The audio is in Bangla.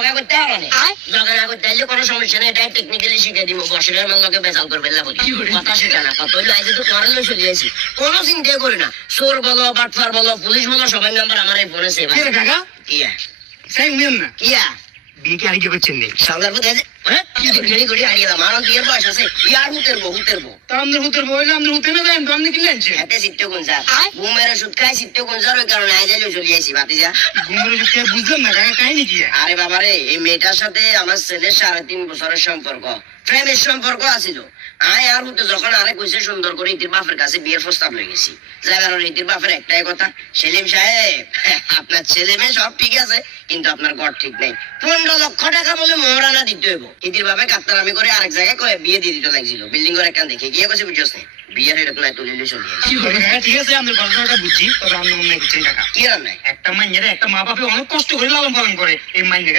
জগা করতে হবে না জগা না করতে হলে কোনো সমস্যা নেই এটা টেকনিক্যালি শিখে দিব বছরের মান লোকে বেজাল করবে না বলি কথা সেটা না কত হইলো আইজে তো তোমার লই চলে আসি কোনো চিন্তা করি না চোর বলো বাটফার বলো পুলিশ বলো সবাই নাম্বার আমার এই ফোনে সেভ আছে কাকা কিয়া সেই উনিয়ন না কিয়া বিয়ে কি আগে করছেন নি সামনের পথে হ্যাঁ গড়ি গড়ি হারিয়ে দাম আমার বিয়ের বয়স আছে ইয়ার হুতের বউ তা আমাদের হুতের বইলে আমাদের হুতে না দেন তো আপনি কি লেনছেন এতে সিটে গুঞ্জার ঘুমের ওষুধ খাই সিটে গুঞ্জার ওই কারণে আজ এলো চলে আসি ভাতিজা ঘুমের ওষুধ খেয়ে বুঝলাম না কাকা কাহিনী কি আরে বাবারে এই মেয়েটার সাথে আমার ছেলের 3.5 বছরের সম্পর্ক প্রেমের সম্পর্ক আছিল আয় আর হুতে যখন আরে কইছে সুন্দর করে ইতির বাপের কাছে বিয়ের প্রস্তাব লয়ে গেছি যাবার ইতির বাপের একটাই কথা সেলিম সাহেব আপনার ছেলে মেয়ে সব ঠিক আছে কিন্তু আপনার ঘর ঠিক নাই 15 লক্ষ টাকা বলে মোহরানা দিতে হইব ইতির বাপে কাত্তারামি করে আরেক জায়গায় কয়ে বিয়ে দিয়ে দিতে লাগছিল বিল্ডিং ঘর একখান দেখে গিয়ে কইছে বুঝছস না বিয়ের এটা প্লাই তুলে লিয়ে চলে আসি কাকা ঠিক আছে আমাদের ঘটনাটা বুঝছি তবে আমরা মনে করছেন কাকা কি রান্নায় একটা মাইয়ারে একটা মা বাপে অনেক কষ্ট করে লালন পালন করে এই মাইয়াকে